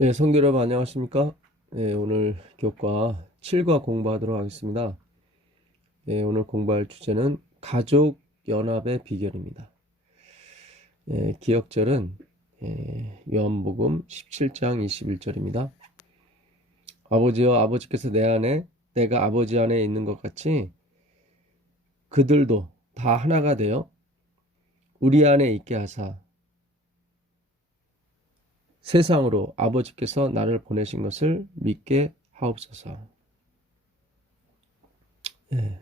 네, 성도 여러분 안녕하십니까? 네, 오늘 교과 7과 공부하도록 하겠습니다. 네, 오늘 공부할 주제는 가족 연합의 비결입니다. 기억절은 요한복음 17장 21절입니다. 아버지여 아버지께서 내 안에 내가 아버지 안에 있는 것 같이 그들도 다 하나가 되어 우리 안에 있게 하사 세상으로 아버지께서 나를 보내신 것을 믿게 하옵소서. 예,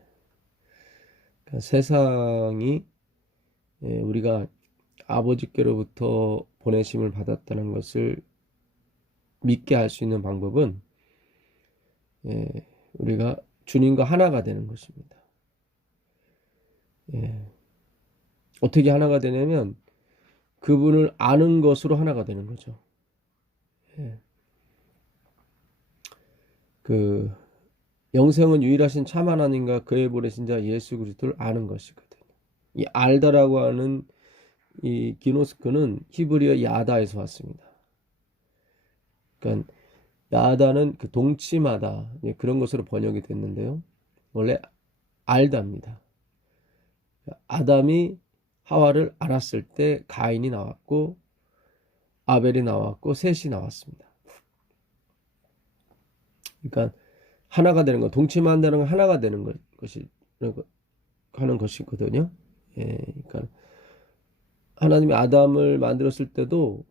그러니까 세상이 우리가 아버지께로부터 보내심을 받았다는 것을 믿게 할 수 있는 방법은 우리가 주님과 하나가 되는 것입니다. 예, 어떻게 하나가 되냐면 그분을 아는 것으로 하나가 되는 거죠. 예, 그 영생은 유일하신 참 하나님과 그의 보내신 자 예수 그리스도를 아는 것이거든요. 이 알다라고 하는 이 기노스크는 히브리어 야다에서 왔습니다. 그러니까 야다는 그 동침하다 그런 것으로 번역이 됐는데요. 원래 알다입니다. 아담이 하와를 알았을 때 가인이 나왔고 아벨이 나왔고 셋이 나왔습니다. 그러니까 하나가 되는 것, 동침한다는 건 하나가 되는 것이 하는 것이거든요. 그러니까 하나님이 아담을 만들었을 때도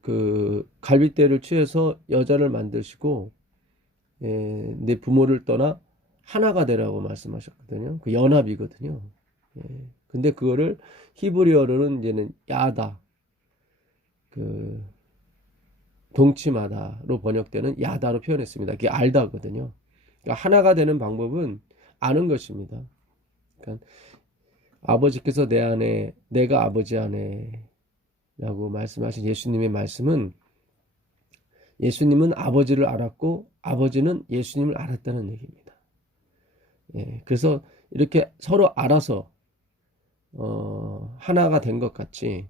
그 갈빗대를 취해서 여자를 만드시고 내 부모를 떠나 하나가 되라고 말씀하셨거든요. 그 연합이거든요. 근데 그거를 히브리어로는 이제는 야다, 그 동침하다로 번역되는 야다로 표현했습니다. 그게 알다거든요. 그러니까 하나가 되는 방법은 아는 것입니다. 그러니까 아버지께서 내 안에, 내가 아버지 안에 라고 말씀하신 예수님의 말씀은 예수님은 아버지를 알았고 아버지는 예수님을 알았다는 얘기입니다. 그래서 이렇게 서로 알아서 하나가 된 것 같이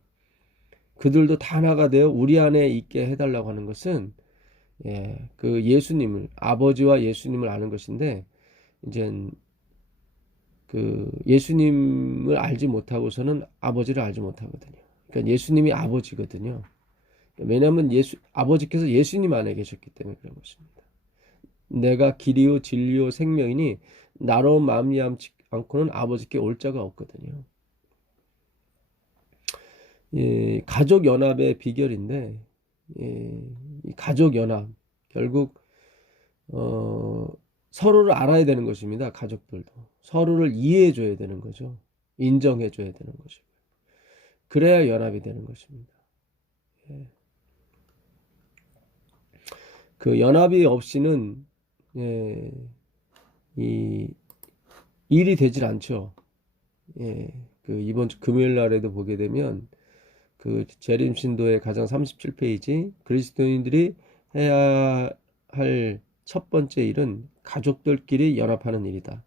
그들도 다 하나가 되어 우리 안에 있게 해달라고 하는 것은 그 예수님을 아버지와 예수님을 아는 것인데 이제 그 예수님을 알지 못하고서는 아버지를 알지 못하거든요. 그러니까 예수님이 아버지거든요. 왜냐하면 아버지께서 예수님 안에 계셨기 때문에 그런 것입니다. 내가 길이요 진리요 생명이니 나로 말미암지 않고는 아버지께 올 자가 없거든요. 가족 연합의 비결인데 이 가족 연합 결국 서로를 알아야 되는 것입니다. 가족들도 서로를 이해해 줘야 되는 거죠. 인정해 줘야 되는 것이고 그래야 연합이 되는 것입니다. 예. 그 연합이 없이는 이 일이 되질 않죠. 그 이번 주 금요일 날에도 보게 되면 그 재림 신도의 가장 37페이지 그리스도인들이 해야 할 첫 번째 일은 가족들끼리 연합하는 일이다.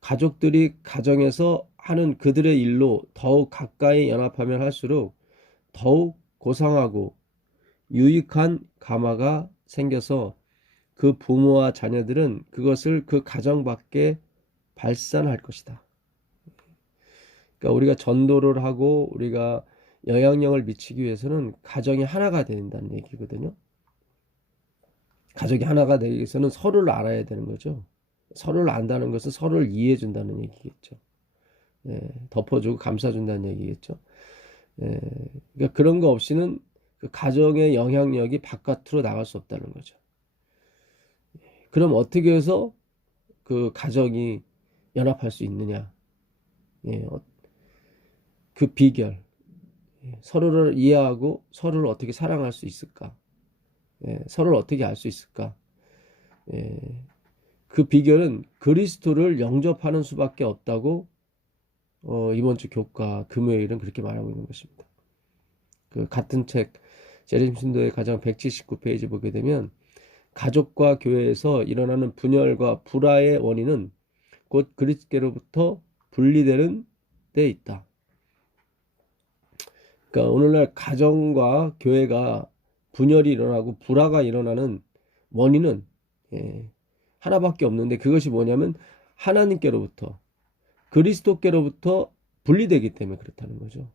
가족들이 가정에서 하는 그들의 일로 더욱 가까이 연합하면 할수록 더욱 고상하고 유익한 감화가 생겨서 그 부모와 자녀들은 그것을 그 가정 밖에 발산할 것이다. 그러니까 우리가 전도를 하고 우리가 영향력을 미치기 위해서는 가정이 하나가 된다는 얘기거든요. 가족이 하나가 되기 위해서는 서로를 알아야 되는 거죠. 서로를 안다는 것은 서로를 이해해 준다는 얘기겠죠. 덮어주고 감싸준다는 얘기겠죠. 그러니까 그런 거 없이는 그 가정의 영향력이 바깥으로 나갈 수 없다는 거죠. 그럼 어떻게 해서 그 가정이 연합할 수 있느냐? 그 비결. 서로를 이해하고 서로를 어떻게 사랑할 수 있을까? 서로를 어떻게 알 수 있을까? 그 비결은 그리스도를 영접하는 수밖에 없다고 이번 주 교과 금요일은 그렇게 말하고 있는 것입니다. 그 같은 책 재림 신도의 가장 179페이지 보게 되면 가족과 교회에서 일어나는 분열과 불화의 원인은 곧 그리스도로부터 분리되는 데 있다. 그러니까 오늘날 가정과 교회가 분열이 일어나고 불화가 일어나는 원인은 하나밖에 없는데, 그것이 뭐냐면 하나님께로부터, 그리스도께로부터 분리되기 때문에 그렇다는 거죠.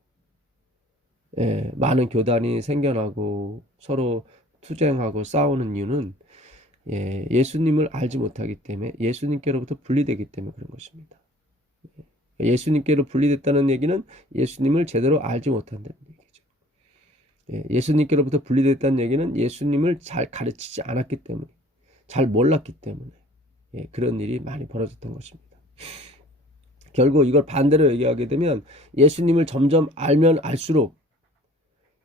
많은 교단이 생겨나고 서로 투쟁하고 싸우는 이유는 예수님을 알지 못하기 때문에, 예수님께로부터 분리되기 때문에 그런 것입니다. 예수님께로 분리됐다는 얘기는 예수님을 제대로 알지 못한다는 얘기죠. 예수님께로부터 분리됐다는 얘기는 예수님을 잘 가르치지 않았기 때문에, 잘 몰랐기 때문에 그런 일이 많이 벌어졌던 것입니다. 결국 이걸 반대로 얘기하게 되면 예수님을 점점 알면 알수록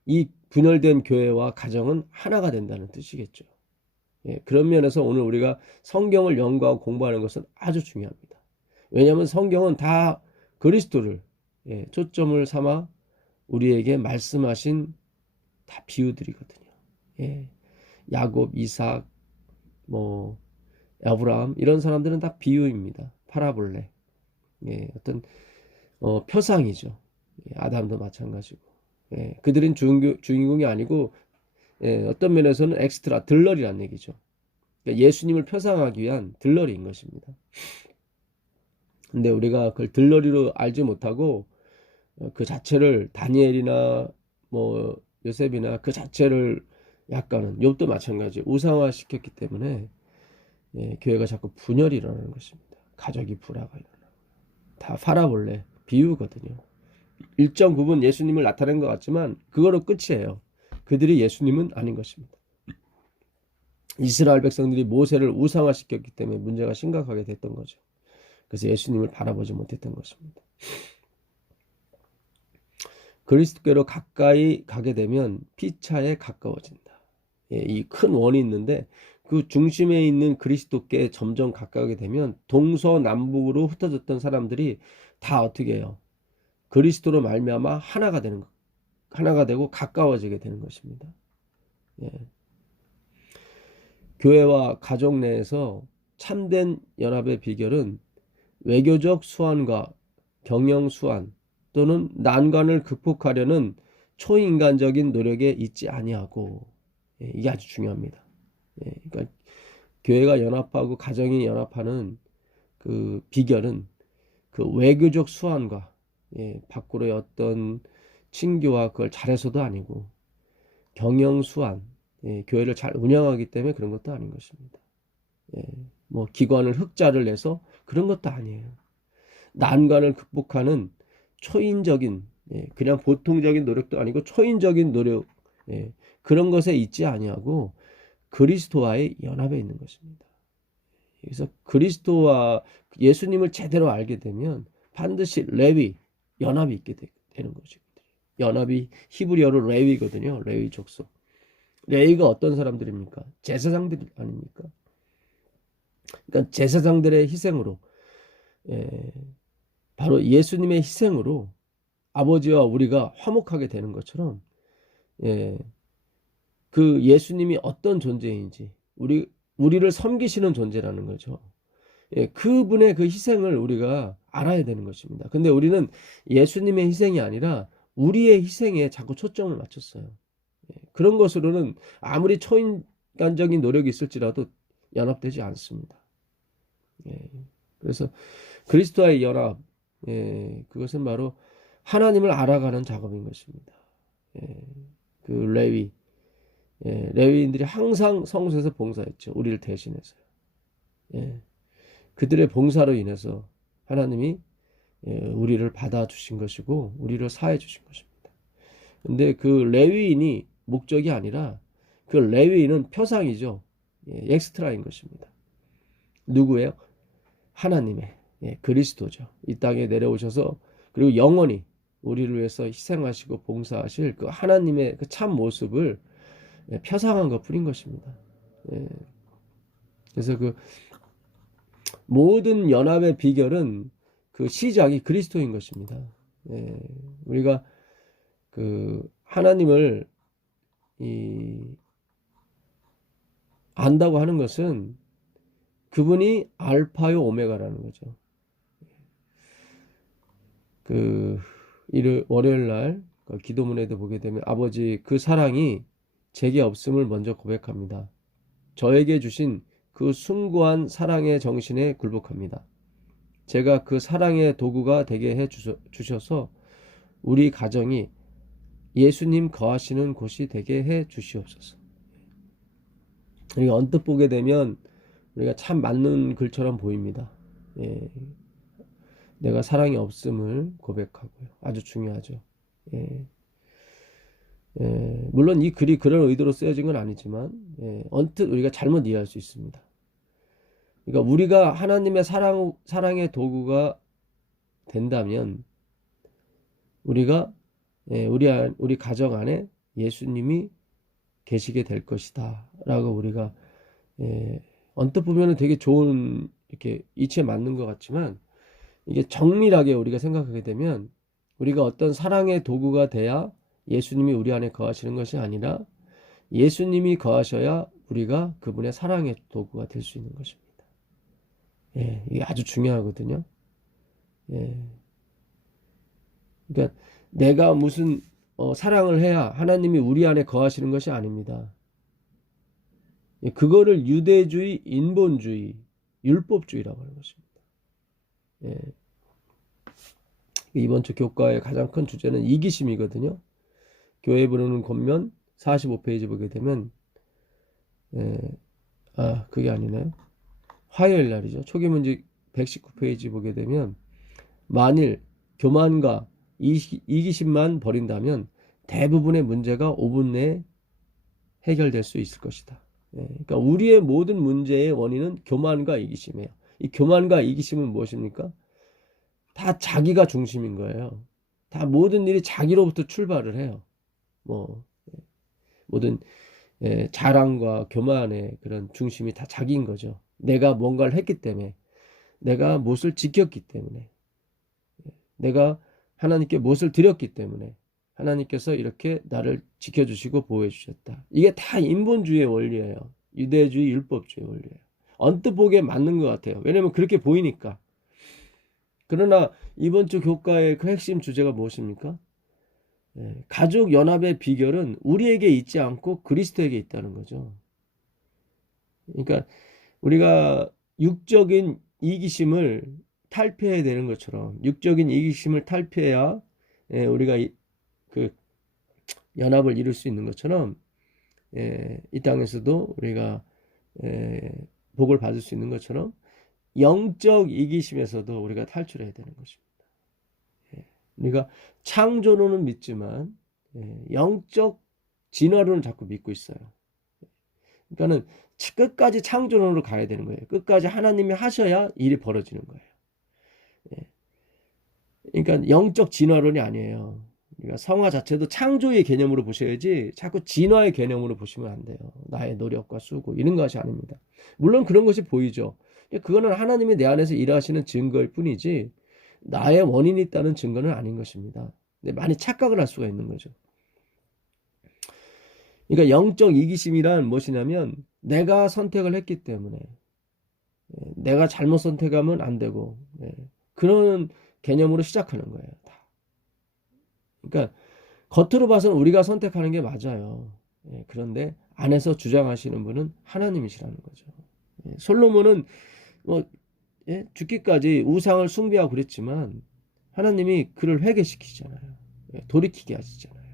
이 분열된 교회와 가정은 하나가 된다는 뜻이겠죠. 그런 면에서 오늘 우리가 성경을 연구하고 공부하는 것은 아주 중요합니다. 왜냐하면 성경은 다 그리스도를 초점을 삼아 우리에게 말씀하신 다 비유들이거든요. 야곱, 이삭, 뭐 아브라함 이런 사람들은 다 비유입니다. 파라볼레. 어떤 표상이죠. 아담도 마찬가지고. 그들은 주인공이 아니고 어떤 면에서는 엑스트라 들러리란 얘기죠. 그러니까 예수님을 표상하기 위한 들러리인 것입니다. 근데 우리가 그걸 들러리로 알지 못하고 그 자체를 다니엘이나 뭐 요셉이나 그 자체를 약간은 욥도 마찬가지 우상화 시켰기 때문에 교회가 자꾸 분열이 일어나는 것입니다. 가족이 불화가 일어나고 다 파라볼레 비유거든요. 일정 부분 예수님을 나타낸 것 같지만 그거로 끝이에요. 그들이 예수님은 아닌 것입니다. 이스라엘 백성들이 모세를 우상화시켰기 때문에 문제가 심각하게 됐던 거죠. 그래서 예수님을 바라보지 못했던 것입니다. 그리스도께로 가까이 가게 되면 피차에 가까워진다. 이 큰 원이 있는데 그 중심에 있는 그리스도께 점점 가까우게 되면 동서남북으로 흩어졌던 사람들이 다 어떻게 해요? 그리스도로 말미암아 하나가 되는 것, 하나가 되고 가까워지게 되는 것입니다. 교회와 가족 내에서 참된 연합의 비결은 외교적 수완과 경영 수완 또는 난관을 극복하려는 초인간적인 노력에 있지 아니하고, 이게 아주 중요합니다. 그러니까 교회가 연합하고 가정이 연합하는 그 비결은 그 외교적 수완과 밖으로의 어떤 친교와 그걸 잘해서도 아니고 경영 수완, 교회를 잘 운영하기 때문에 그런 것도 아닌 것입니다. 뭐 기관을 흑자를 내서 그런 것도 아니에요. 난관을 극복하는 초인적인, 그냥 보통적인 노력도 아니고 초인적인 노력, 그런 것에 있지 아니하고 그리스도와의 연합에 있는 것입니다. 그래서 그리스도와 예수님을 제대로 알게 되면 반드시 레위, 연합이 있게 되는 것이거든요. 연합이 히브리어로 레위거든요. 레위 족속. 레위가 어떤 사람들입니까? 제사장들 아닙니까? 그러니까 제사장들의 희생으로, 바로 예수님의 희생으로 아버지와 우리가 화목하게 되는 것처럼, 그 예수님이 어떤 존재인지, 우리를 섬기시는 존재라는 거죠. 그분의 그 희생을 우리가 알아야 되는 것입니다. 근데 우리는 예수님의 희생이 아니라 우리의 희생에 자꾸 초점을 맞췄어요. 그런 것으로는 아무리 초인간적인 노력이 있을지라도 연합되지 않습니다. 그래서 그리스도와의 연합, 그것은 바로 하나님을 알아가는 작업인 것입니다. 그 레위인들이 항상 성소에서 봉사했죠. 우리를 대신해서요. 그들의 봉사로 인해서 하나님이 우리를 받아주신 것이고 우리를 사해 주신 것입니다. 근데 그 레위인이 목적이 아니라 그 레위인은 표상이죠. 엑스트라인 것입니다. 누구예요? 하나님의, 그리스도죠. 이 땅에 내려오셔서 그리고 영원히 우리를 위해서 희생하시고 봉사하실 그 하나님의 그 참 모습을 표상한 것 뿐인 것입니다. 그래서 그 모든 연합의 비결은 그 시작이 그리스도인 것입니다. 우리가 그 하나님을 안다고 하는 것은 그분이 알파요 오메가라는 거죠. 그 월요일 날 기도문에도 보게 되면 아버지 그 사랑이 제게 없음을 먼저 고백합니다. 저에게 주신 그 숭고한 사랑의 정신에 굴복합니다. 제가 그 사랑의 도구가 되게 해 주셔서 우리 가정이 예수님 거하시는 곳이 되게 해 주시옵소서. 우리가 언뜻 보게 되면 우리가 참 맞는 글처럼 보입니다. 예, 내가 사랑이 없음을 고백하고요. 아주 중요하죠. 예, 물론 이 글이 그런 의도로 쓰여진 건 아니지만 언뜻 우리가 잘못 이해할 수 있습니다. 그러니까 우리가 하나님의 사랑의 도구가 된다면 우리가 우리 가정 안에 예수님이 계시게 될 것이다 라고 우리가 언뜻 보면 되게 좋은 이렇게 이치에 맞는 것 같지만 이게 정밀하게 우리가 생각하게 되면 우리가 어떤 사랑의 도구가 돼야 예수님이 우리 안에 거하시는 것이 아니라 예수님이 거하셔야 우리가 그분의 사랑의 도구가 될 수 있는 것입니다. 이게 아주 중요하거든요. 그러니까 내가 무슨 사랑을 해야 하나님이 우리 안에 거하시는 것이 아닙니다. 그거를 유대주의, 인본주의, 율법주의라고 하는 것입니다. 이번 주 교과의 가장 큰 주제는 이기심이거든요. 교회 부르는 권면 45페이지 보게 되면 그게 아니네요. 화요일 날이죠. 초기 문제 119페이지 보게 되면 만일 교만과 이기심만 버린다면 대부분의 문제가 5분 내에 해결될 수 있을 것이다. 그러니까 우리의 모든 문제의 원인은 교만과 이기심이에요. 이 교만과 이기심은 무엇입니까? 다 자기가 중심인 거예요. 다 모든 일이 자기로부터 출발을 해요. 모든 자랑과 교만의 그런 중심이 다 자기인 거죠. 내가 뭔가를 했기 때문에, 내가 무엇을 지켰기 때문에, 내가 하나님께 무엇을 드렸기 때문에 하나님께서 이렇게 나를 지켜주시고 보호해 주셨다. 이게 다 인본주의의 원리예요. 유대주의, 율법주의 원리예요. 언뜻 보기에 맞는 것 같아요. 왜냐하면 그렇게 보이니까. 그러나 이번 주 교과의 그 핵심 주제가 무엇입니까? 가족 연합의 비결은 우리에게 있지 않고 그리스도에게 있다는 거죠. 그러니까 우리가 육적인 이기심을 탈피해야 되는 것처럼, 육적인 이기심을 탈피해야 우리가 그 연합을 이룰 수 있는 것처럼 이 땅에서도 우리가 복을 받을 수 있는 것처럼 영적 이기심에서도 우리가 탈출해야 되는 것입니다. 우리가 창조론은 믿지만 영적 진화론을 자꾸 믿고 있어요. 그러니까는 끝까지 창조론으로 가야 되는 거예요. 끝까지 하나님이 하셔야 일이 벌어지는 거예요. 그러니까 영적 진화론이 아니에요. 그러니까 성화 자체도 창조의 개념으로 보셔야지 자꾸 진화의 개념으로 보시면 안 돼요. 나의 노력과 수고 이런 것이 아닙니다. 물론 그런 것이 보이죠. 그거는 하나님이 내 안에서 일하시는 증거일 뿐이지 나의 원인이 있다는 증거는 아닌 것입니다. 근데 많이 착각을 할 수가 있는 거죠. 그러니까 영적 이기심이란 무엇이냐면 내가 선택을 했기 때문에 내가 잘못 선택하면 안 되고 그런 개념으로 시작하는 거예요. 그러니까 겉으로 봐서는 우리가 선택하는 게 맞아요. 그런데 안에서 주장하시는 분은 하나님이시라는 거죠. 솔로몬은 죽기까지 우상을 숭배하고 그랬지만 하나님이 그를 회개시키잖아요. 돌이키게 하시잖아요.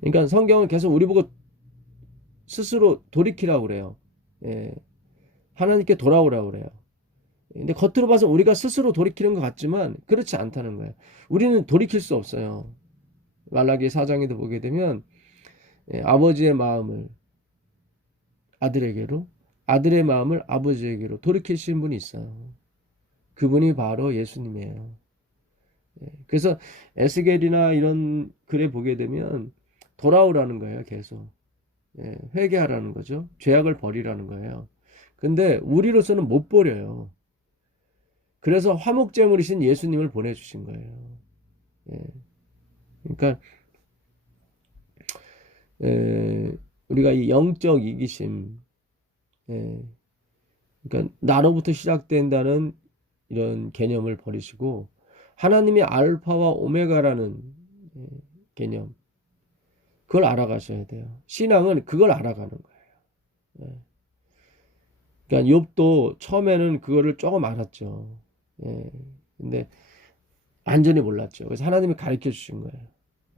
그러니까 성경은 계속 우리 보고 스스로 돌이키라고 그래요. 하나님께 돌아오라고 그래요. 근데 겉으로 봐서 우리가 스스로 돌이키는 것 같지만 그렇지 않다는 거예요. 우리는 돌이킬 수 없어요. 말라기 4장에도 보게 되면 아버지의 마음을 아들에게로, 아들의 마음을 아버지에게로 돌이키신 분이 있어요. 그분이 바로 예수님이에요. 그래서 에스겔이나 이런 글에 보게 되면 돌아오라는 거예요. 계속 회개하라는 거죠. 죄악을 버리라는 거예요. 근데 우리로서는 못 버려요. 그래서 화목제물이신 예수님을 보내주신 거예요. 그러니까 우리가 이 영적 이기심, 그러니까 나로부터 시작된다는 이런 개념을 버리시고 하나님이 알파와 오메가라는 개념, 그걸 알아가셔야 돼요. 신앙은 그걸 알아가는 거예요. 예. 그러니까 욥도 처음에는 그거를 조금 알았죠. 예. 근데 완전히 몰랐죠. 그래서 하나님이 가르쳐 주신 거예요.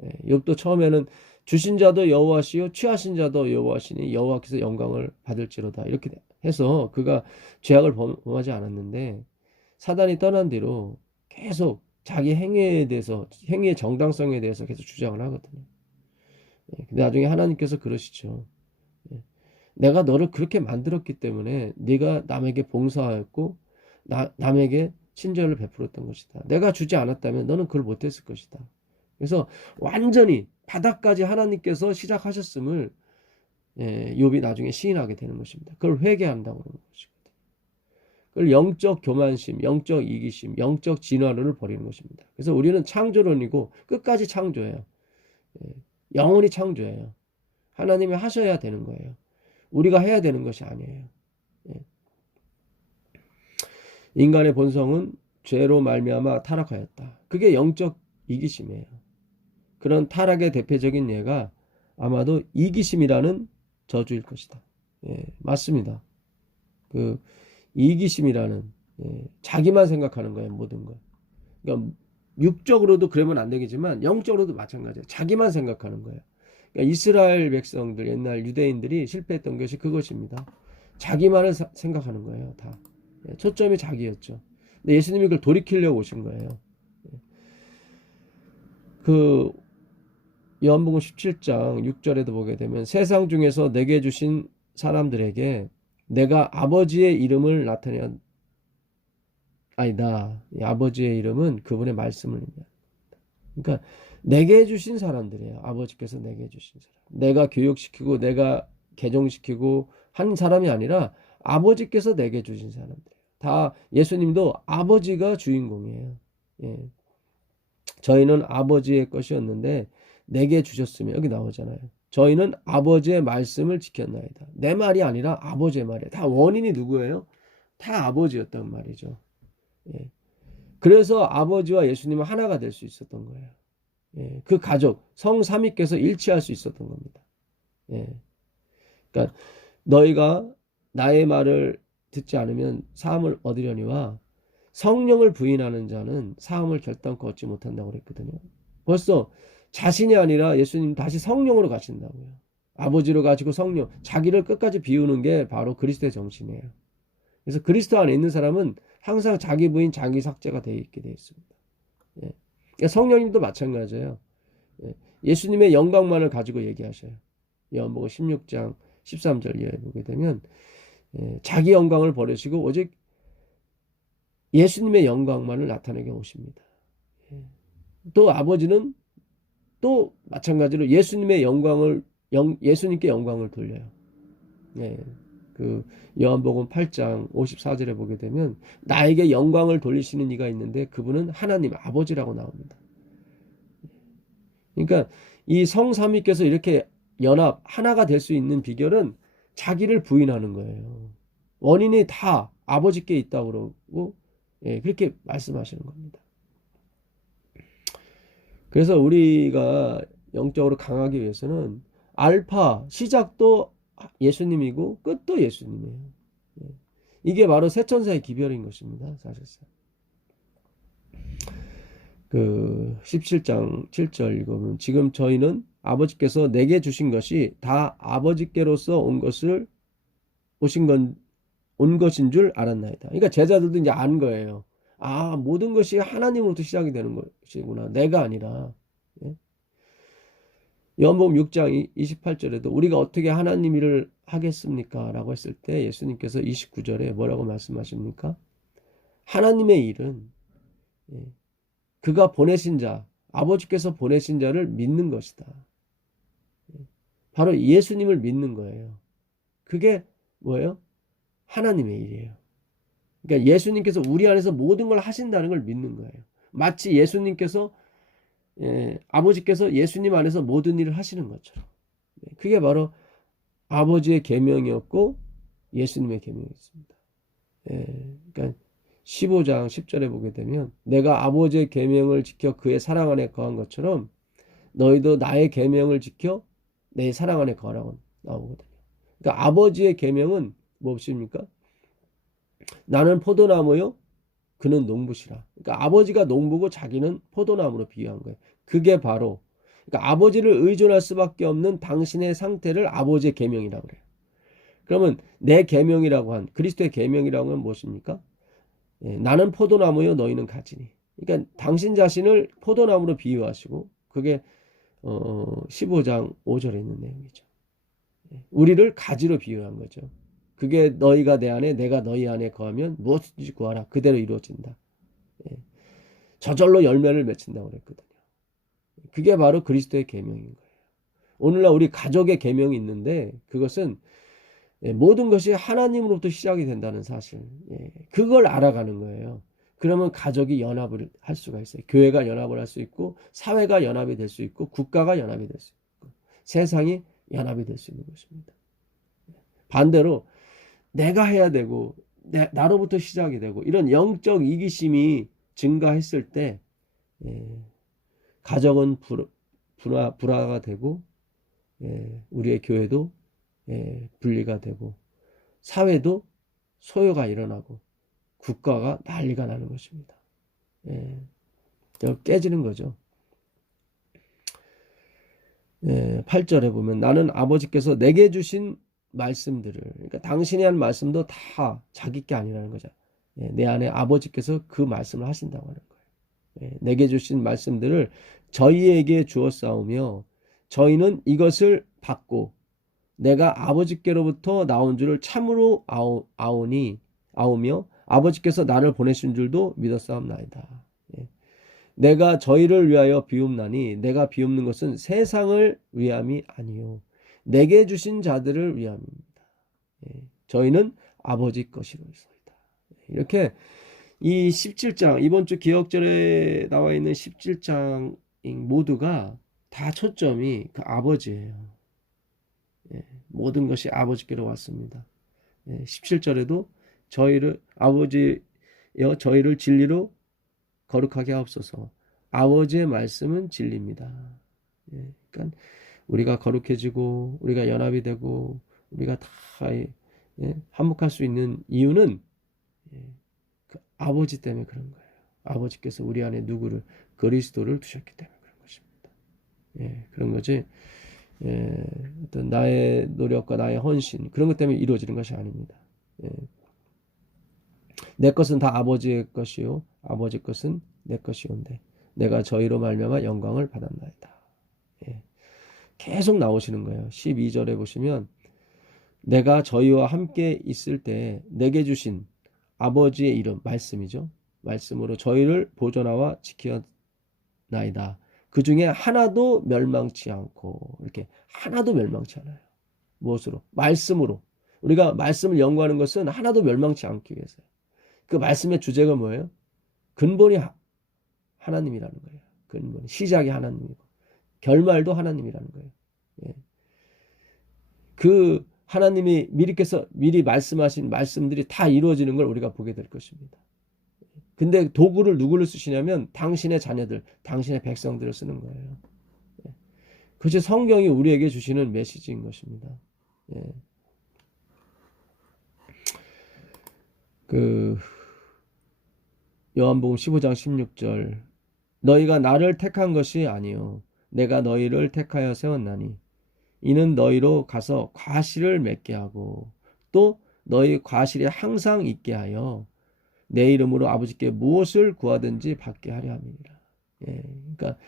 예. 욥도 처음에는 주신 자도 여호와시요 취하신 자도 여호와시니 여호와께서 영광을 받을지로다 이렇게 해서 그가 죄악을 범하지 않았는데 사단이 떠난 뒤로 계속 자기 행위에 대해서 행위의 정당성에 대해서 계속 주장을 하거든요. 예. 근데 나중에 하나님께서 그러시죠. 예. 내가 너를 그렇게 만들었기 때문에 네가 남에게 봉사하였고 남에게 친절을 베풀었던 것이다. 내가 주지 않았다면 너는 그걸 못했을 것이다. 그래서 완전히 바닥까지 하나님께서 시작하셨음을 욥이 나중에 시인하게 되는 것입니다. 그걸 회개한다고 하는 것이거든요. 그걸 영적 교만심, 영적 이기심, 영적 진화론을 버리는 것입니다. 그래서 우리는 창조론이고 끝까지 창조해요. 영원히 창조해요. 하나님이 하셔야 되는 거예요. 우리가 해야 되는 것이 아니에요. 인간의 본성은 죄로 말미암아 타락하였다. 그게 영적 이기심이에요. 그런 타락의 대표적인 예가 아마도 이기심이라는 저주일 것이다. 맞습니다. 그 이기심이라는 자기만 생각하는 거예요. 모든 걸. 그러니까 육적으로도 그러면 안 되겠지만 영적으로도 마찬가지예요. 자기만 생각하는 거예요. 그러니까 이스라엘 백성들 옛날 유대인들이 실패했던 것이 그것입니다. 자기만을 생각하는 거예요. 다. 초점이 자기였죠. 근데 예수님이 그걸 돌이키려고 오신 거예요. 그 요한복음 17장 6절에도 보게 되면 세상 중에서 내게 주신 사람들에게 내가 아버지의 이름을 나타내야 아니다. 아버지의 이름은 그분의 말씀을 의미합니다. 그러니까 내게 주신 사람들이에요. 아버지께서 내게 주신 사람. 내가 교육시키고 내가 개종시키고 한 사람이 아니라 아버지께서 내게 주신 사람들. 다 예수님도 아버지가 주인공이에요. 예. 저희는 아버지의 것이었는데 내게 주셨으면 여기 나오잖아요. 저희는 아버지의 말씀을 지켰나이다. 내 말이 아니라 아버지의 말이에요. 다 원인이 누구예요? 다 아버지였단 말이죠. 예. 그래서 아버지와 예수님은 하나가 될 수 있었던 거예요. 예. 그 가족 성삼위께서 일치할 수 있었던 겁니다. 예. 그러니까 너희가 나의 말을 듣지 않으면 사함을 얻으려니와 성령을 부인하는 자는 사함을 결단코 얻지 못한다고 그랬거든요. 벌써 자신이 아니라 예수님 다시 성령으로 가신다고요. 아버지로 가시고 성령, 자기를 끝까지 비우는 게 바로 그리스도의 정신이에요. 그래서 그리스도 안에 있는 사람은 항상 자기 부인, 자기 삭제가 되어 있게 되어 있습니다. 예. 그러니까 성령님도 마찬가지예요. 예. 예수님의 영광만을 가지고 얘기하셔요. 요한복음 16장 13절 이하에 보게 되면 자기 영광을 버리시고 오직 예수님의 영광만을 나타내게 오십니다. 또 아버지는 또 마찬가지로 예수님의 영광을 예수님께 영광을 돌려요. 그 요한복음 8장 54절에 보게 되면 나에게 영광을 돌리시는 이가 있는데 그분은 하나님 아버지라고 나옵니다. 그러니까 이 성삼위께서 이렇게 연합 하나가 될 수 있는 비결은 자기를 부인하는 거예요. 원인이 다 아버지께 있다고 그러고 그렇게 말씀하시는 겁니다. 그래서 우리가 영적으로 강하기 위해서는 알파 시작도 예수님이고 끝도 예수님이에요. 이게 바로 세천사의 기별인 것입니다. 사실상. 그 17장 7절 읽으면 지금 저희는 아버지께서 내게 주신 것이 다 아버지께로서 온 것인 줄 알았나이다. 그러니까 제자들도 이제 안 거예요. 아, 모든 것이 하나님으로부터 시작이 되는 것이구나. 내가 아니라. 요한복음 6장 28절에도 우리가 어떻게 하나님 일을 하겠습니까? 라고 했을 때 예수님께서 29절에 뭐라고 말씀하십니까? 하나님의 일은 그가 보내신 자, 아버지께서 보내신 자를 믿는 것이다. 바로 예수님을 믿는 거예요. 그게 뭐예요? 하나님의 일이에요. 그러니까 예수님께서 우리 안에서 모든 걸 하신다는 걸 믿는 거예요. 마치 예수님께서 아버지께서 예수님 안에서 모든 일을 하시는 것처럼. 그게 바로 아버지의 계명이었고 예수님의 계명이었습니다. 그러니까 15장 10절에 보게 되면 내가 아버지의 계명을 지켜 그의 사랑 안에 거한 것처럼 너희도 나의 계명을 지켜 내 사랑 안에 거하라고 나오거든요. 그러니까 아버지의 계명은 무엇입니까? 나는 포도나무요, 그는 농부시라. 그러니까 아버지가 농부고 자기는 포도나무로 비유한 거예요. 그게 바로 그러니까 아버지를 의존할 수밖에 없는 당신의 상태를 아버지의 계명이라고 그래요. 그러면 내 계명이라고 한 그리스도의 계명이라고 하면 무엇입니까? 예, 나는 포도나무요 너희는 가지니. 그러니까 당신 자신을 포도나무로 비유하시고 그게 15장 5절에 있는 내용이죠. 예, 우리를 가지로 비유한 거죠. 그게 너희가 내 안에 내가 너희 안에 거하면 무엇든지 구하라 그대로 이루어진다. 예, 저절로 열매를 맺힌다고 그랬거든요. 그게 바로 그리스도의 계명인 거예요. 오늘날 우리 가족의 계명이 있는데 그것은 모든 것이 하나님으로부터 시작이 된다는 사실. 그걸 알아가는 거예요. 그러면 가족이 연합을 할 수가 있어요. 교회가 연합을 할 수 있고 사회가 연합이 될 수 있고 국가가 연합이 될 수 있고 세상이 연합이 될 수 있는 것입니다. 반대로 내가 해야 되고 나로부터 시작이 되고 이런 영적 이기심이 증가했을 때 가정은 불화가 되고 우리의 교회도 분리가 되고 사회도 소요가 일어나고 국가가 난리가 나는 것입니다. 깨지는 거죠. 8절에 보면 나는 아버지께서 내게 주신 말씀들을 그러니까 당신이 한 말씀도 다 자기 게 아니라는 거죠. 내 안에 아버지께서 그 말씀을 하신다고 하는 거예요. 내게 주신 말씀들을 저희에게 주었사오며 저희는 이것을 받고 내가 아버지께로부터 나온 줄을 참으로 아오며 아버지께서 나를 보내신 줄도 믿었사옵나이다. 내가 저희를 위하여 비움나니 내가 비움는 것은 세상을 위함이 아니요 내게 주신 자들을 위함입니다. 저희는 아버지 것이로소이다. 이렇게 이 17장 이번 주 기억절에 나와 있는 17장 모두가 다 초점이 그 아버지예요. 모든 것이 아버지께로 왔습니다. 17절에도 저희를 아버지여 저희를 진리로 거룩하게 하옵소서. 아버지의 말씀은 진리입니다. 그러니까 우리가 거룩해지고 우리가 연합이 되고 우리가 다 한목할 수 있는 이유는 그 아버지 때문에 그런 거예요. 아버지께서 우리 안에 누구를 그리스도를 두셨기 때문에 그런 것입니다. 그런 거지. 어떤 나의 노력과 나의 헌신 그런 것 때문에 이루어지는 것이 아닙니다. 내 것은 다 아버지의 것이요 아버지 것은 내 것이온데 내가 저희로 말미암아 영광을 받았나이다. 계속 나오시는 거예요. 12절에 보시면 내가 저희와 함께 있을 때 내게 주신 아버지의 이름 말씀이죠. 말씀으로 저희를 보존하와 지키었나이다. 그 중에 하나도 멸망치 않고 이렇게 하나도 멸망치 않아요. 무엇으로? 말씀으로. 우리가 말씀을 연구하는 것은 하나도 멸망치 않기 위해서요. 그 말씀의 주제가 뭐예요? 근본이 하나님이라는 거예요. 근본 시작이 하나님이고 결말도 하나님이라는 거예요. 그 하나님이 미리 말씀하신 말씀들이 다 이루어지는 걸 우리가 보게 될 것입니다. 근데 도구를 누구를 쓰시냐면 당신의 자녀들, 당신의 백성들을 쓰는 거예요. 그것이 성경이 우리에게 주시는 메시지인 것입니다. 그 요한복음 15장 16절 너희가 나를 택한 것이 아니요 내가 너희를 택하여 세웠나니 이는 너희로 가서 과실을 맺게 하고 또 너희 과실에 항상 있게 하여 내 이름으로 아버지께 무엇을 구하든지 받게 하려 함이니라. 그러니까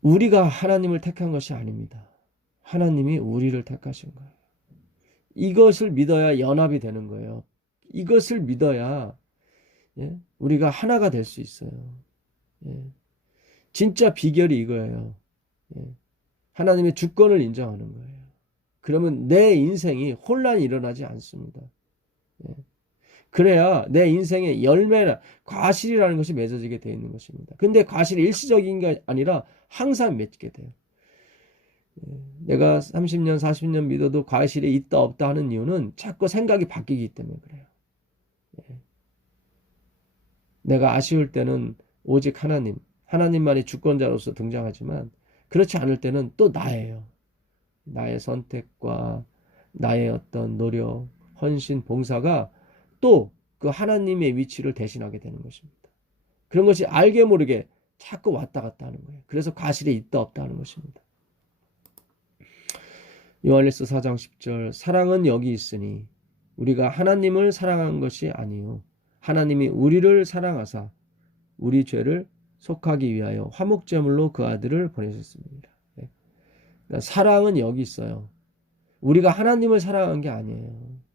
우리가 하나님을 택한 것이 아닙니다. 하나님이 우리를 택하신 거예요. 이것을 믿어야 연합이 되는 거예요. 이것을 믿어야 우리가 하나가 될 수 있어요. 진짜 비결이 이거예요. 하나님의 주권을 인정하는 거예요. 그러면 내 인생이 혼란이 일어나지 않습니다. 그래야 내 인생의 열매나 과실이라는 것이 맺어지게 되어 있는 것입니다. 근데 과실이 일시적인 게 아니라 항상 맺게 돼요. 내가 30년, 40년 믿어도 과실이 있다 없다 하는 이유는 자꾸 생각이 바뀌기 때문에 그래요. 내가 아쉬울 때는 오직 하나님만이 주권자로서 등장하지만 그렇지 않을 때는 또 나예요. 나의 선택과 나의 어떤 노력, 헌신, 봉사가 또 그 하나님의 위치를 대신하게 되는 것입니다. 그런 것이 알게 모르게 자꾸 왔다 갔다 하는 거예요. 그래서 과실이 있다 없다 하는 것입니다. 요한일서 4장 10절 사랑은 여기 있으니 우리가 하나님을 사랑한 것이 아니요 하나님이 우리를 사랑하사 우리 죄를 속하기 위하여 화목제물로 그 아들을 보내셨습니다. 그러니까 사랑은 여기 있어요. 우리가 하나님을 사랑한 게 아니에요.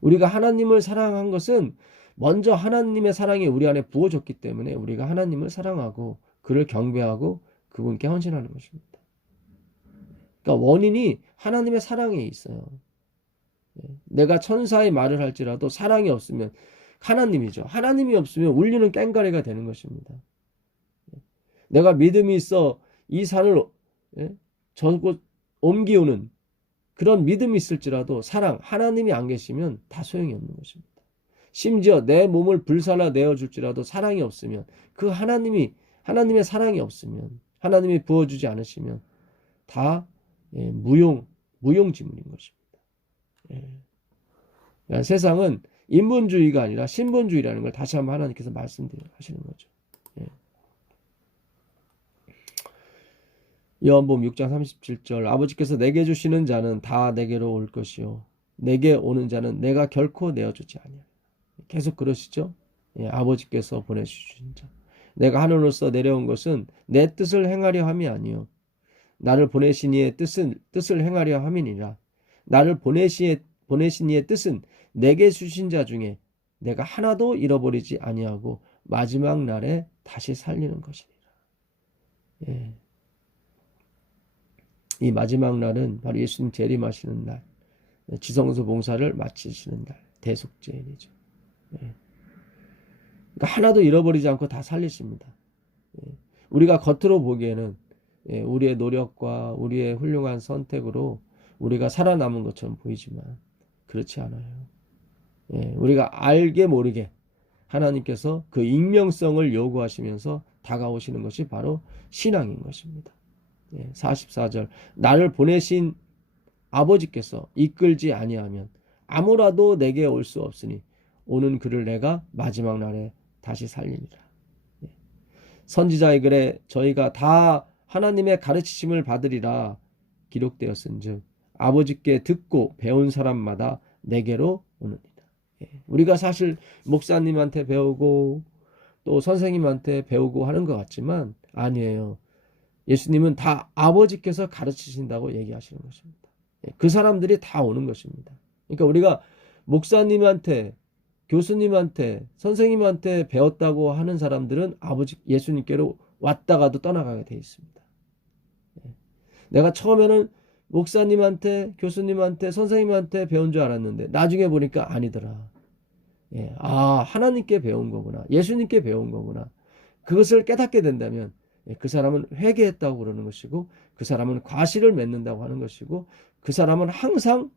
우리가 하나님을 사랑한 것은 먼저 하나님의 사랑이 우리 안에 부어졌기 때문에 우리가 하나님을 사랑하고 그를 경배하고 그분께 헌신하는 것입니다. 그러니까 원인이 하나님의 사랑에 있어요. 내가 천사의 말을 할지라도 사랑이 없으면 하나님이죠. 하나님이 없으면 울리는 꽹과리가 되는 것입니다. 내가 믿음이 있어 이 산을 저곳 옮기우는 그런 믿음이 있을지라도 사랑, 하나님이 안 계시면 다 소용이 없는 것입니다. 심지어 내 몸을 불살라 내어줄지라도 사랑이 없으면 그 하나님의 사랑이 없으면 하나님이 부어주지 않으시면 다 무용지물인 것입니다. 그러니까 세상은 인본주의가 아니라 신본주의라는 걸 다시 한번 하나님께서 말씀하시는 거죠. 요한복음 6장 37절 아버지께서 내게 주시는 자는 다 내게로 올 것이요 내게 오는 자는 내가 결코 내어주지 아니하리라. 계속 그러시죠. 아버지께서 보내주신 자 내가 하늘로서 내려온 것은 내 뜻을 행하려 함이 아니요 나를 보내신 이의 뜻을 행하려 함이니라. 나를 보내신 이의 뜻은 내게 주신 자 중에 내가 하나도 잃어버리지 아니하고 마지막 날에 다시 살리는 것이니라. 이 마지막 날은 바로 예수님 재림하시는 날, 지성소 봉사를 마치시는 날, 대속죄일이죠. 그러니까 하나도 잃어버리지 않고 다 살리십니다. 우리가 겉으로 보기에는 우리의 노력과 우리의 훌륭한 선택으로 우리가 살아남은 것처럼 보이지만 그렇지 않아요. 우리가 알게 모르게 하나님께서 그 익명성을 요구하시면서 다가오시는 것이 바로 신앙인 것입니다. 44절 나를 보내신 아버지께서 이끌지 아니하면 아무라도 내게 올 수 없으니 오는 그를 내가 마지막 날에 다시 살리리라. 선지자의 글에 저희가 다 하나님의 가르치심을 받으리라 기록되었은즉 아버지께 듣고 배운 사람마다 내게로 오느니라. 우리가 사실 목사님한테 배우고 또 선생님한테 배우고 하는 것 같지만 아니에요. 예수님은 다 아버지께서 가르치신다고 얘기하시는 것입니다. 그 사람들이 다 오는 것입니다. 그러니까 우리가 목사님한테 교수님한테 선생님한테 배웠다고 하는 사람들은 아버지 예수님께로 왔다가도 떠나가게 돼 있습니다. 내가 처음에는 목사님한테 교수님한테 선생님한테 배운 줄 알았는데 나중에 보니까 아니더라. 하나님께 배운 거구나. 예수님께 배운 거구나. 그것을 깨닫게 된다면 그 사람은 회개했다고 그러는 것이고 그 사람은 과실을 맺는다고 하는 것이고 그 사람은 항상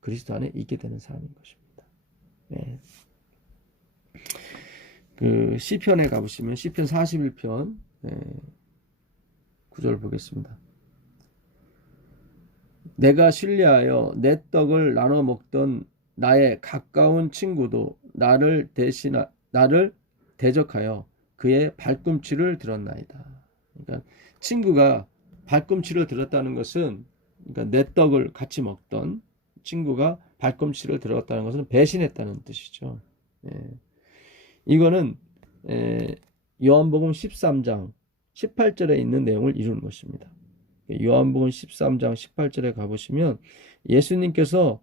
그리스도 안에 있게 되는 사람인 것입니다. 그 시편에 가보시면 시편 41편 9절 보겠습니다. 내가 신뢰하여 내 떡을 나눠 먹던 나의 가까운 친구도 나를 대적하여 그의 발꿈치를 들었나이다. 그러니까 친구가 발꿈치를 들었다는 것은 그러니까 내 떡을 같이 먹던 친구가 발꿈치를 들었다는 것은 배신했다는 뜻이죠. 이거는 요한복음 13장 18절에 있는 내용을 이루는 것입니다. 요한복음 13장 18절에 가보시면 예수님께서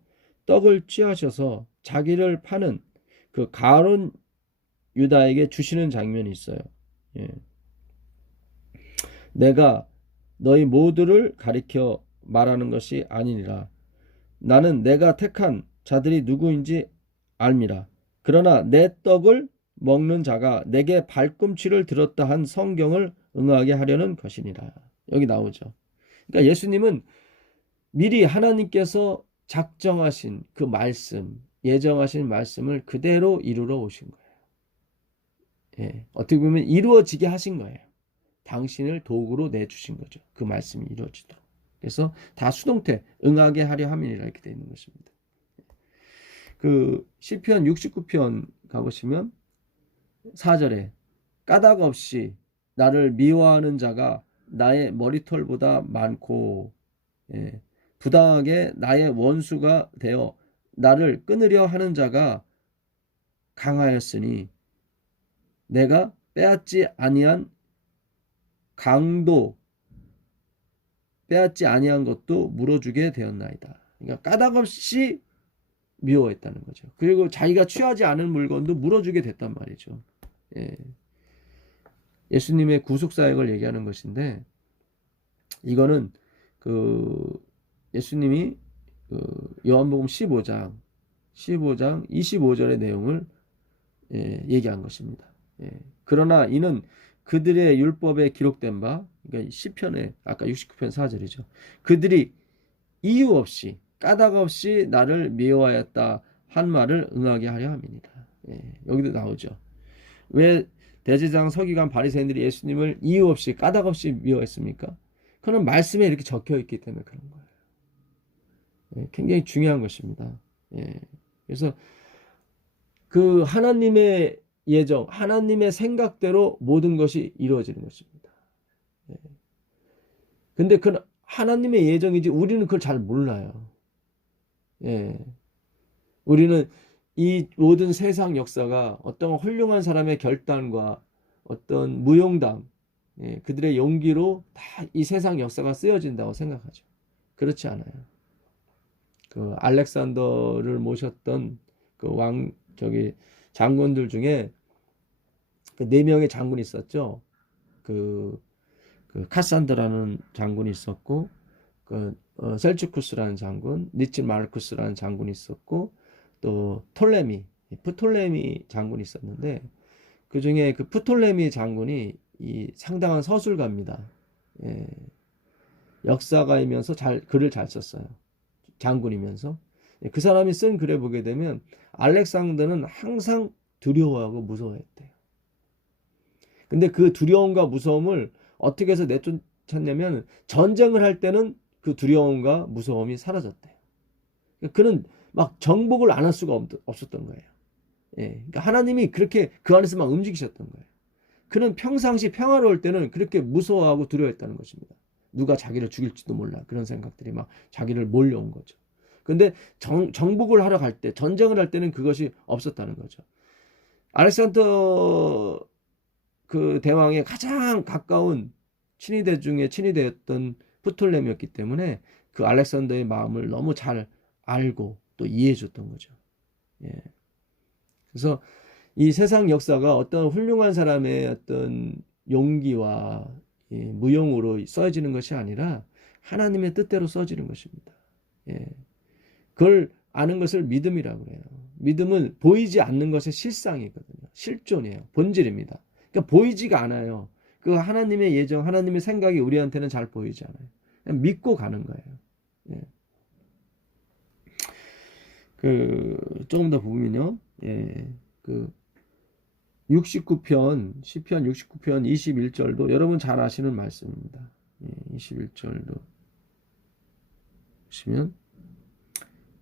떡을 취하셔서 자기를 파는 그 가룟 유다에게 주시는 장면이 있어요. 내가 너희 모두를 가리켜 말하는 것이 아니니라. 나는 내가 택한 자들이 누구인지 알미라. 그러나 내 떡을 먹는 자가 내게 발꿈치를 들었다 한 성경을 응하게 하려는 것이니라. 여기 나오죠. 그러니까 예수님은 미리 하나님께서 작정하신 그 말씀, 예정하신 말씀을 그대로 이루러 오신 거예요. 어떻게 보면 이루어지게 하신 거예요. 당신을 도구로 내주신 거죠. 그 말씀이 이루어지도록. 그래서 다 수동태 응하게 하려 함이니라 이렇게 되어 있는 것입니다. 그 시편 69편 가보시면 4절에 까닭 없이 나를 미워하는 자가 나의 머리털보다 많고, 예, 부당하게 나의 원수가 되어 나를 끊으려 하는 자가 강하였으니 내가 빼앗지 아니한 강도 빼앗지 아니한 것도 물어주게 되었나이다. 그러니까 까닭 없이 미워했다는 거죠. 그리고 자기가 취하지 않은 물건도 물어주게 됐단 말이죠. 예. 예수님의 구속 사역을 얘기하는 것인데, 이거는 그 예수님이 그 요한복음 15장 25절의 내용을 얘기한 것입니다. 그러나 이는 그들의 율법에 기록된 바, 그러니까 시편에 아까 69편 4절이죠. 그들이 이유 없이 까닭 없이 나를 미워하였다 한 말을 응하게 하려 함이니라. 여기도 나오죠. 왜 대제사장 서기관 바리새인들이 예수님을 이유 없이 까닭 없이 미워했습니까? 그는 말씀에 이렇게 적혀 있기 때문에 그런 거예요. 굉장히 중요한 것입니다. 그래서 그 하나님의 예정, 하나님의 생각대로 모든 것이 이루어지는 것입니다. 근데 그 하나님의 예정이지 우리는 그걸 잘 몰라요. 우리는 이 모든 세상 역사가 어떤 훌륭한 사람의 결단과 어떤 무용담, 그들의 용기로 다 이 세상 역사가 쓰여진다고 생각하죠. 그렇지 않아요. 그 알렉산더를 모셨던 그 장군들 중에 그 4명의 장군이 있었죠. 그 카산드라는 장군이 있었고, 셀주쿠스라는 장군, 니칠 마르쿠스라는 장군이 있었고, 또 프톨레미 장군이 있었는데, 그 중에 그 프톨레미 장군이 이 상당한 서술가입니다. 역사가이면서 글을 잘 썼어요. 장군이면서. 그 사람이 쓴 글에 보게 되면 알렉산더는 항상 두려워하고 무서워했대요. 근데 그 두려움과 무서움을 어떻게 해서 내쫓았냐면, 전쟁을 할 때는 그 두려움과 무서움이 사라졌대요. 그는 막 정복을 안 할 수가 없었던 거예요. 그러니까 하나님이 그렇게 그 안에서 막 움직이셨던 거예요. 그는 평상시 평화로울 때는 그렇게 무서워하고 두려워했다는 것입니다. 누가 자기를 죽일지도 몰라. 그런 생각들이 막 자기를 몰려온 거죠. 근데 정복을 하러 갈 때, 전쟁을 할 때는 그것이 없었다는 거죠. 알렉산더 그 대왕의 가장 가까운 친위대 중에 친위대였던 프톨레미였기 때문에 그 알렉산더의 마음을 너무 잘 알고 또 이해해 줬던 거죠. 그래서 이 세상 역사가 어떤 훌륭한 사람의 어떤 용기와 무용으로 써지는 것이 아니라 하나님의 뜻대로 써지는 것입니다. 그걸 아는 것을 믿음이라고 해요. 믿음은 보이지 않는 것의 실상이거든요. 실존이에요. 본질입니다. 그러니까 보이지가 않아요. 그 하나님의 예정, 하나님의 생각이 우리한테는 잘 보이지 않아요. 그냥 믿고 가는 거예요. 조금 더 보면요. 그 69편, 시편 69편 21절도 여러분 잘 아시는 말씀입니다. 21절도 보시면,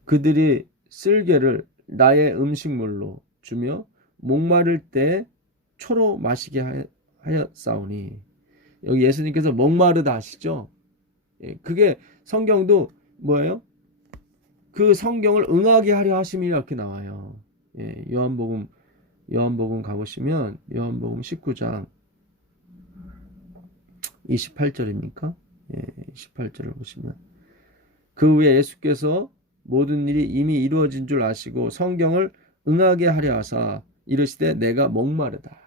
그들이 쓸개를 나의 음식물로 주며 목마를 때 초로 마시게 하였사오니. 여기 예수님께서 목마르다 하시죠. 그게 성경도 뭐예요? 그 성경을 응하게 하려 하심이라 이렇게 나와요. 요한복음 가보시면 요한복음 19장 28절입니까? 28절을 보시면, 그 후에 예수께서 모든 일이 이미 이루어진 줄 아시고 성경을 응하게 하려 하사 이르시되 내가 목마르다.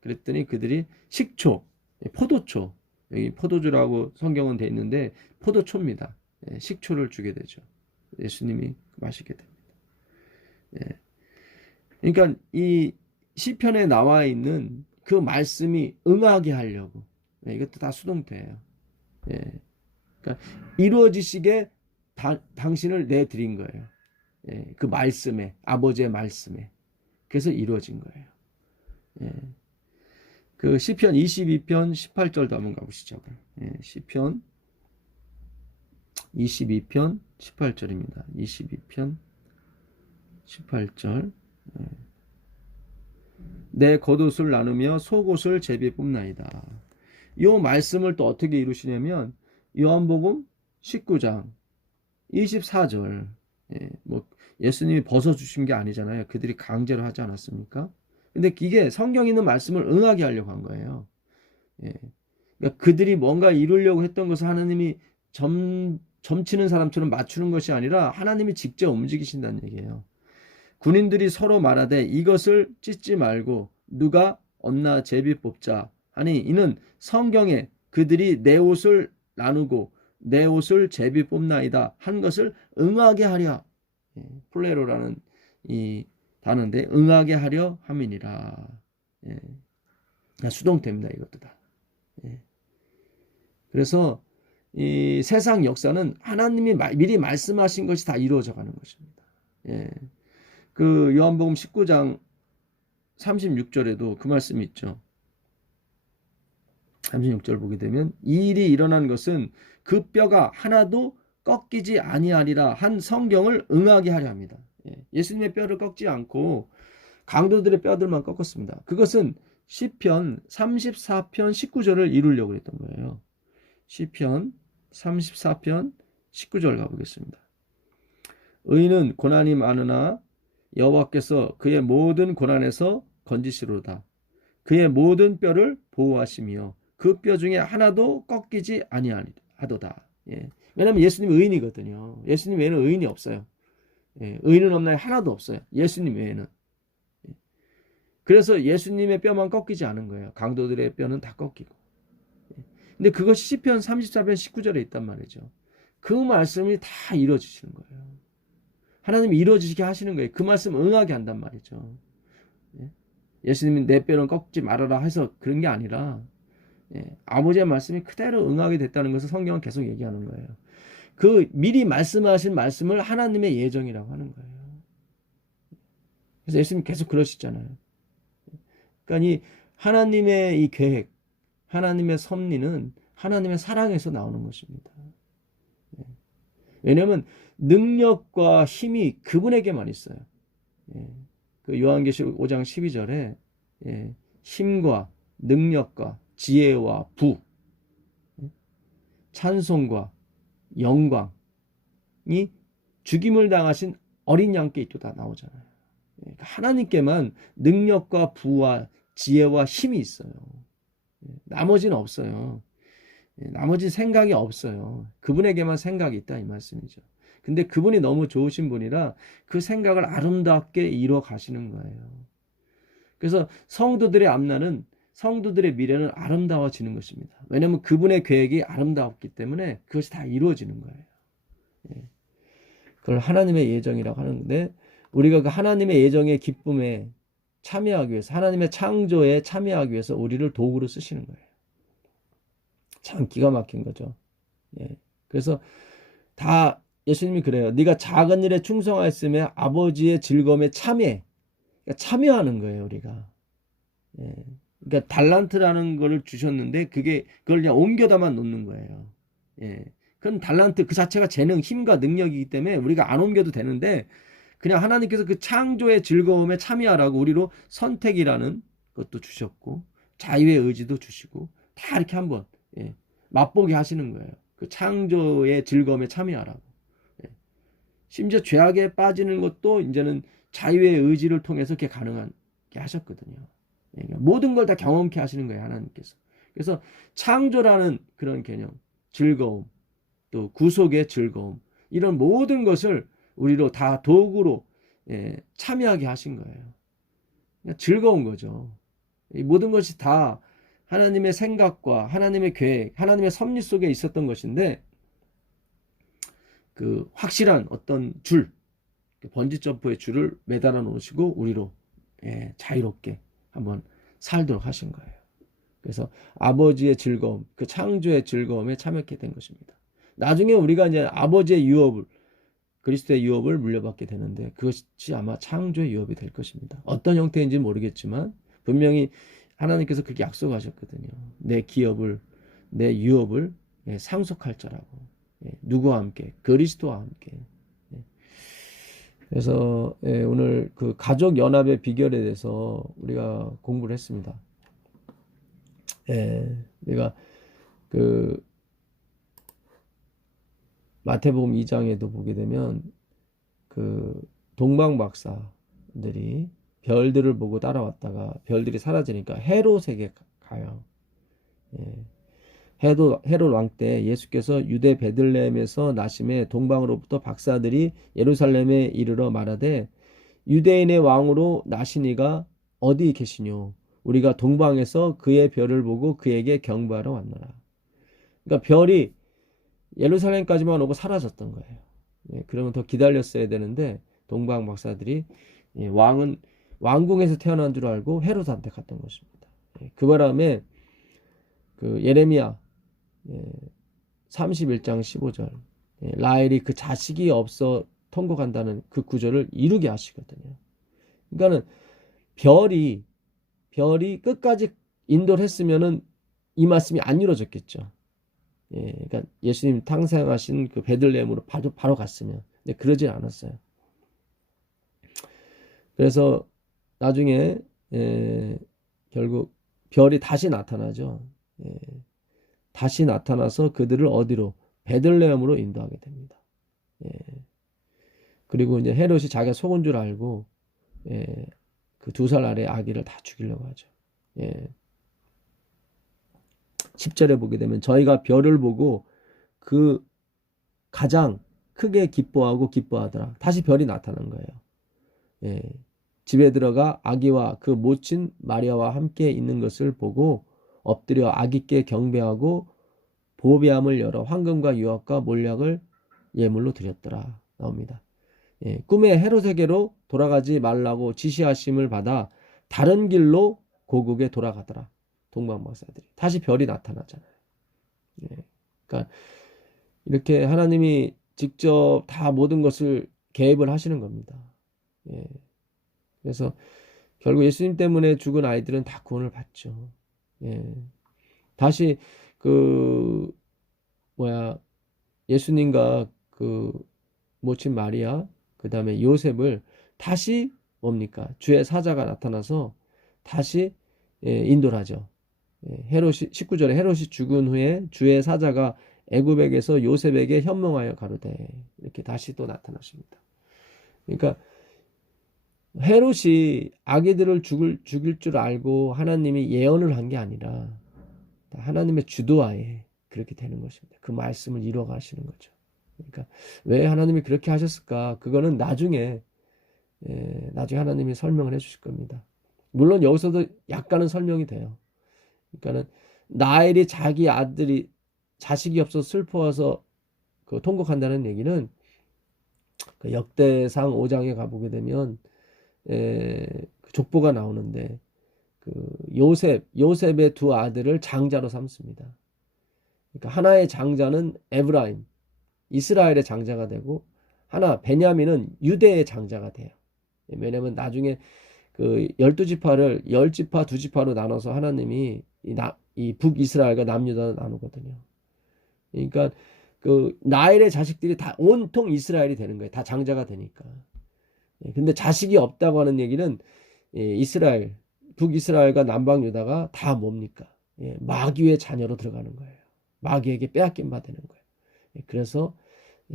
그랬더니 그들이 식초, 포도초, 여기 포도주라고 성경은 돼 있는데 포도초입니다. 식초를 주게 되죠. 예수님이 마시게 됩니다. 그러니까 이 시편에 나와 있는 그 말씀이 응하게 하려고, 이것도 다 수동태예요. 그러니까 이루어지시게 당신을 내드린 거예요. 그 말씀에, 아버지의 말씀에. 그래서 이루어진 거예요. 그 시편 22편 18절도 한번 가보시죠. 예, 시편 22편 18절입니다. 22편 18절. 예. 내 겉옷을 나누며 속옷을 제비에 뽑나이다. 이 말씀을 또 어떻게 이루시냐면 요한복음 19장 24절. 예, 뭐 예수님이 벗어주신 게 아니잖아요. 그들이 강제로 하지 않았습니까? 근데 이게 성경에 있는 말씀을 응하게 하려고 한 거예요. 예. 그러니까 그들이 뭔가 이루려고 했던 것을 하나님이 점치는 사람처럼 맞추는 것이 아니라 하나님이 직접 움직이신다는 얘기예요. 군인들이 서로 말하되 이것을 찢지 말고 누가 얻나 제비 뽑자 하니 이는 성경에 그들이 내 옷을 나누고 내 옷을 제비 뽑나이다 한 것을 응하게 하려. 예, 플레로라는 이 단어인데 응하게 하려 함이니라. 예, 수동태입니다. 이것도 다. 예. 그래서 이 세상 역사는 하나님이 미리 말씀하신 것이 다 이루어져 가는 것입니다. 예. 그 요한복음 19장 36절에도 그 말씀이 있죠. 36절 보게 되면 이 일이 일어난 것은 그 뼈가 하나도 꺾이지 아니하리라 한 성경을 응하게 하려 합니다. 예수님의 뼈를 꺾지 않고 강도들의 뼈들만 꺾었습니다. 그것은 시편 34편 19절을 이루려고 했던 거예요. 시편 34편 19절 가보겠습니다. 의인은 고난이 많으나 여호와께서 그의 모든 고난에서 건지시로다. 그의 모든 뼈를 보호하시며 그 뼈 중에 하나도 꺾이지 아니하도다. 예. 왜냐하면 예수님 의인이거든요. 예수님 외에는 의인이 없어요. 예. 의인은 없나요? 하나도 없어요. 예수님 외에는. 예. 그래서 예수님의 뼈만 꺾이지 않은 거예요. 강도들의 뼈는 다 꺾이고. 예. 근데 그것이 시편 34편 19절에 있단 말이죠. 그 말씀이 다 이루어지시는 거예요. 하나님이 이루어지게 하시는 거예요. 그 말씀 응하게 한단 말이죠. 예. 예수님이 내 뼈는 꺾지 말아라 해서 그런 게 아니라 아버지의 말씀이 그대로 응하게 됐다는 것을 성경은 계속 얘기하는 거예요. 그 미리 말씀하신 말씀을 하나님의 예정이라고 하는 거예요. 그래서 예수님 계속 그러시잖아요. 그러니까 이 하나님의 이 계획, 하나님의 섭리는 하나님의 사랑에서 나오는 것입니다. 왜냐하면 능력과 힘이 그분에게만 있어요. 그 요한계시록 5장 12절에 힘과 능력과 지혜와 부, 찬송과 영광이 죽임을 당하신 어린 양께 있도다 나오잖아요. 하나님께만 능력과 부와 지혜와 힘이 있어요. 나머지는 없어요. 나머지 생각이 없어요. 그분에게만 생각이 있다 이 말씀이죠. 근데 그분이 너무 좋으신 분이라 그 생각을 아름답게 이루어 가시는 거예요. 그래서 성도들의 앞날은 성도들의 미래는 아름다워지는 것입니다. 왜냐하면 그분의 계획이 아름다웠기 때문에 그것이 다 이루어지는 거예요. 그걸 하나님의 예정이라고 하는데 우리가 그 하나님의 예정의 기쁨에 참여하기 위해서 하나님의 창조에 참여하기 위해서 우리를 도구로 쓰시는 거예요. 참 기가 막힌 거죠. 그래서 다 예수님이 그래요. 네가 작은 일에 충성하였으면 아버지의 즐거움에 참여해. 그러니까 참여하는 거예요, 우리가. 그러니까 달란트라는 걸 주셨는데 그걸 그냥 옮겨다만 놓는 거예요. 그건 달란트 그 자체가 재능, 힘과 능력이기 때문에 우리가 안 옮겨도 되는데 그냥 하나님께서 그 창조의 즐거움에 참여하라고 우리로 선택이라는 것도 주셨고 자유의 의지도 주시고 다 이렇게 한번 맛보게 하시는 거예요. 그 창조의 즐거움에 참여하라고. 심지어 죄악에 빠지는 것도 이제는 자유의 의지를 통해서 그게 가능하게 하셨거든요. 그러니까 모든 걸 다 경험케 하시는 거예요, 하나님께서. 그래서 창조라는 그런 개념, 즐거움, 또 구속의 즐거움, 이런 모든 것을 우리로 다 도구로 참여하게 하신 거예요. 그러니까 즐거운 거죠. 이 모든 것이 다 하나님의 생각과 하나님의 계획, 하나님의 섭리 속에 있었던 것인데 그 확실한 어떤 줄, 번지점프의 줄을 매달아 놓으시고 우리로 자유롭게 한번 살도록 하신 거예요. 그래서 아버지의 즐거움, 그 창조의 즐거움에 참여하게 된 것입니다. 나중에 우리가 이제 아버지의 유업을 그리스도의 유업을 물려받게 되는데 그것이 아마 창조의 유업이 될 것입니다. 어떤 형태인지는 모르겠지만 분명히 하나님께서 그렇게 약속하셨거든요. 내 기업을, 내 유업을 상속할 자라고. 누구와 함께? 그리스도와 함께. 그래서 오늘 그 가족 연합의 비결에 대해서 우리가 공부를 했습니다. 우리가 그 마태복음 2장에도 보게 되면 그 동방 박사들이 별들을 보고 따라왔다가 별들이 사라지니까 헤롯에게 가요. 헤롯 왕 때 예수께서 유대 베들레헴에서 나심에 동방으로부터 박사들이 예루살렘에 이르러 말하되 유대인의 왕으로 나시니가 어디 계시뇨? 우리가 동방에서 그의 별을 보고 그에게 경배하러 왔노라. 그러니까 별이 예루살렘까지만 오고 사라졌던 거예요. 그러면 더 기다렸어야 되는데 동방 박사들이 왕은 왕궁에서 태어난 줄 알고 헤롯한테 갔던 것입니다. 그 바람에 그 예레미야 31장 15절 라헬이 그 자식이 없어 통곡한다는 그 구절을 이루게 하시거든요. 그러니까는 별이 끝까지 인도를 했으면은 이 말씀이 안 이루어졌겠죠. 그러니까 예수님 탄생하신 그 베들레헴으로 바로 갔으면. 근데 그러질 않았어요. 그래서 나중에 결국 별이 다시 나타나죠. 다시 나타나서 그들을 어디로? 베들레헴으로 인도하게 됩니다. 그리고 이제 헤롯이 자기가 속은 줄 알고 그 2살 아래 아기를 다 죽이려고 하죠. 10절에 보게 되면 저희가 별을 보고 그 가장 크게 기뻐하더라. 다시 별이 나타난 거예요. 집에 들어가 아기와 그 모친 마리아와 함께 있는 것을 보고 엎드려 아기께 경배하고 보배함을 열어 황금과 유압과 몰약을 예물로 드렸더라. 나옵니다. 꿈에 헤롯에게로 돌아가지 말라고 지시하심을 받아 다른 길로 고국에 돌아가더라. 동방박사들이 다시 별이 나타나잖아요. 그러니까 이렇게 하나님이 직접 다 모든 것을 개입을 하시는 겁니다. 그래서 결국 예수님 때문에 죽은 아이들은 다 구원을 받죠. 다시 예수님과 그 모친 마리아 그 다음에 요셉을 다시 뭡니까? 주의 사자가 나타나서 다시 인도를 하죠. 헤롯이 19절에 헤롯이 죽은 후에 주의 사자가 애굽에게서 요셉에게 현몽하여 가로되 이렇게 다시 또 나타나십니다. 그러니까 헤롯이 아기들을 죽일 줄 알고 하나님이 예언을 한 게 아니라 하나님의 주도하에 그렇게 되는 것입니다. 그 말씀을 이루어 가시는 거죠. 그러니까 왜 하나님이 그렇게 하셨을까? 그거는 나중에 하나님이 설명을 해 주실 겁니다. 물론 여기서도 약간은 설명이 돼요. 그러니까는 라헬이 자기 아들이 자식이 없어서 슬퍼워서 그 통곡한다는 얘기는 그 역대상 5장에 가보게 되면 그 족보가 나오는데 그 요셉의 2 아들을 장자로 삼습니다. 그러니까 하나의 장자는 에브라임 이스라엘의 장자가 되고 하나 베냐민은 유대의 장자가 돼요. 왜냐면 나중에 그 12지파를 10지파 2지파로 나눠서 하나님이 이 북이스라엘과 남유다로 나누거든요. 그러니까 그 나엘의 자식들이 다 온통 이스라엘이 되는 거예요. 다 장자가 되니까. 근데 자식이 없다고 하는 얘기는 이스라엘, 북이스라엘과 남방 유다가 다 뭡니까? 마귀의 자녀로 들어가는 거예요. 마귀에게 빼앗긴 바 되는 거예요. 그래서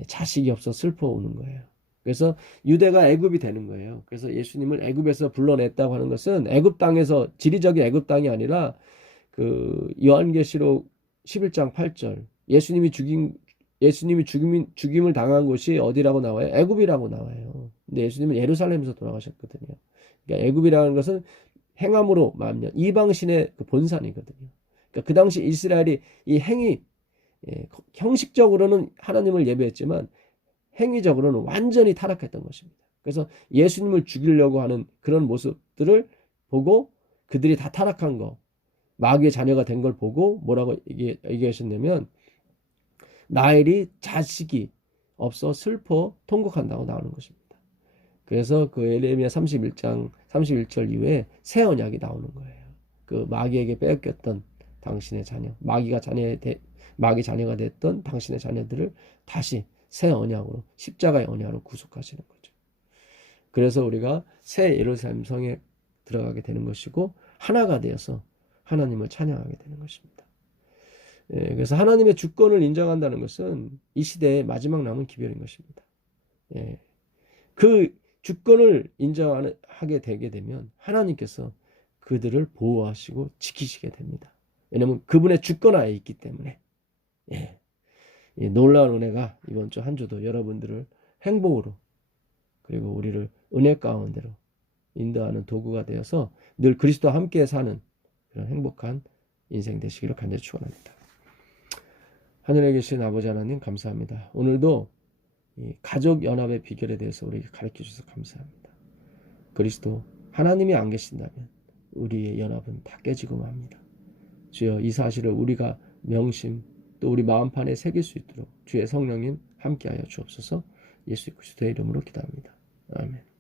자식이 없어 슬퍼 오는 거예요. 그래서 유대가 애굽이 되는 거예요. 그래서 예수님을 애굽에서 불러냈다고 하는 것은 애굽 땅에서 지리적인 애굽 땅이 아니라 그 요한계시록 11장 8절 예수님이 죽임을 당한 곳이 어디라고 나와요? 애굽이라고 나와요. 근데 예수님은 예루살렘에서 돌아가셨거든요. 그러니까 애굽이라는 것은 행함으로 말하면 이방신의 그 본산이거든요. 그러니까 그 당시 이스라엘이 이 행위 형식적으로는 하나님을 예배했지만 행위적으로는 완전히 타락했던 것입니다. 그래서 예수님을 죽이려고 하는 그런 모습들을 보고 그들이 다 타락한 거, 마귀의 자녀가 된 걸 보고 뭐라고 얘기하셨냐면 라헬이 자식이 없어 슬퍼 통곡한다고 나오는 것입니다. 그래서 그 예레미야 31장 31절 이후에 새 언약이 나오는 거예요. 그 마귀에게 뺏겼던 당신의 자녀, 마귀 자녀가 됐던 당신의 자녀들을 다시 새 언약으로, 십자가의 언약으로 구속하시는 거죠. 그래서 우리가 새 예루살렘 성에 들어가게 되는 것이고 하나가 되어서 하나님을 찬양하게 되는 것입니다. 그래서 하나님의 주권을 인정한다는 것은 이 시대의 마지막 남은 기별인 것입니다. 그 주권을 인정하게 되게 되면 하나님께서 그들을 보호하시고 지키시게 됩니다. 왜냐하면 그분의 주권하에 있기 때문에. 이 놀라운 은혜가 이번 주 한 주도 여러분들을 행복으로, 그리고 우리를 은혜 가운데로 인도하는 도구가 되어서 늘 그리스도와 함께 사는 그런 행복한 인생 되시기를 간절히 축원합니다. 하늘에 계신 아버지 하나님 감사합니다. 오늘도 이 가족 연합의 비결에 대해서 우리에게 가르쳐 주셔서 감사합니다. 그리스도 하나님이 안 계신다면 우리의 연합은 다 깨지고 맙니다. 주여, 이 사실을 우리가 명심 또 우리 마음판에 새길 수 있도록 주의 성령님 함께하여 주옵소서. 예수 그리스도의 이름으로 기도합니다. 아멘.